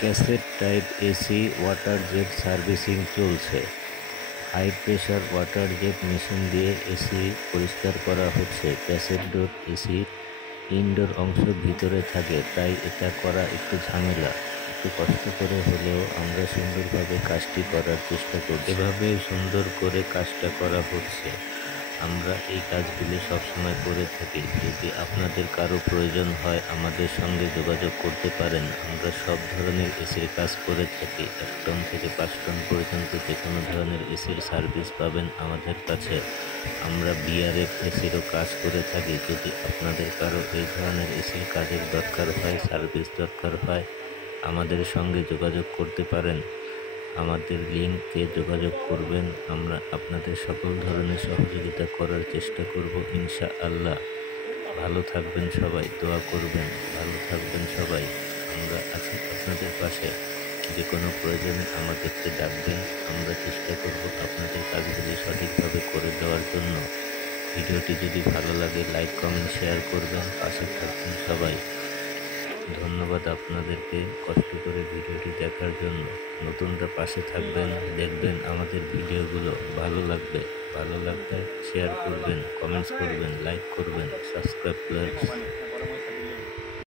Cassette type AC water jet servicing চলছে। High pressure water jet machine দিয়ে AC পরিষ্কার করা হচ্ছে। ক্যাসেট ডোর এসির ইনডোর অংশ ভিতরে থাকে, তাই এটা করা একটু ঝামেলা। একটু কষ্ট করে হলেও আমরা সুন্দরভাবে কাজটি করার চেষ্টা করছি। এভাবে সুন্দর করে কাজটা করা হচ্ছে। আমরা এই কাজগুলি সবসময় করে থাকি। যদি আপনাদের কারো প্রয়োজন হয় আমাদের সঙ্গে যোগাযোগ করতে পারেন। আমরা সব ধরনের এসির কাজ করে থাকি। 1 টন থেকে 5 টন পর্যন্ত যে কোনো ধরনের এসির সার্ভিস পাবেন আমাদের কাছে। আমরা বিআরএফ এসিরও কাজ করে থাকি। যদি আপনাদের কারো এই ধরনের এসির কাজের দরকার হয়, সার্ভিস দরকার হয়, আমাদের সঙ্গে যোগাযোগ করতে পারেন। আমাদের লিঙ্কে যোগাযোগ করবেন। আমরা আপনাদের সকল ধরনের সহযোগিতা করার চেষ্টা করব ইনশাআল্লাহ। ভালো থাকবেন সবাই, দোয়া করবেন। ভালো থাকবেন সবাই। আমরা আছি আপনাদের পাশে। যে কোনো প্রয়োজনে আমাদেরকে ডাকবেন। আমরা চেষ্টা করব আপনাদের কাজগুলি সঠিকভাবে করে দেওয়ার জন্য। ভিডিওটি যদি ভালো লাগে লাইক, কমেন্ট, শেয়ার করবেন। পাশে থাকবেন সবাই। ধন্যবাদ আপনাদেরকে কষ্ট করে ভিডিওটি দেখার জন্য। নতুনরা পাশে থাকবেন, দেখবেন আমাদের ভিডিওগুলো ভালো লাগবে। ভালো লাগলে শেয়ার করবেন, কমেন্টস করবেন, লাইক করবেন, সাবস্ক্রাইব করবেন।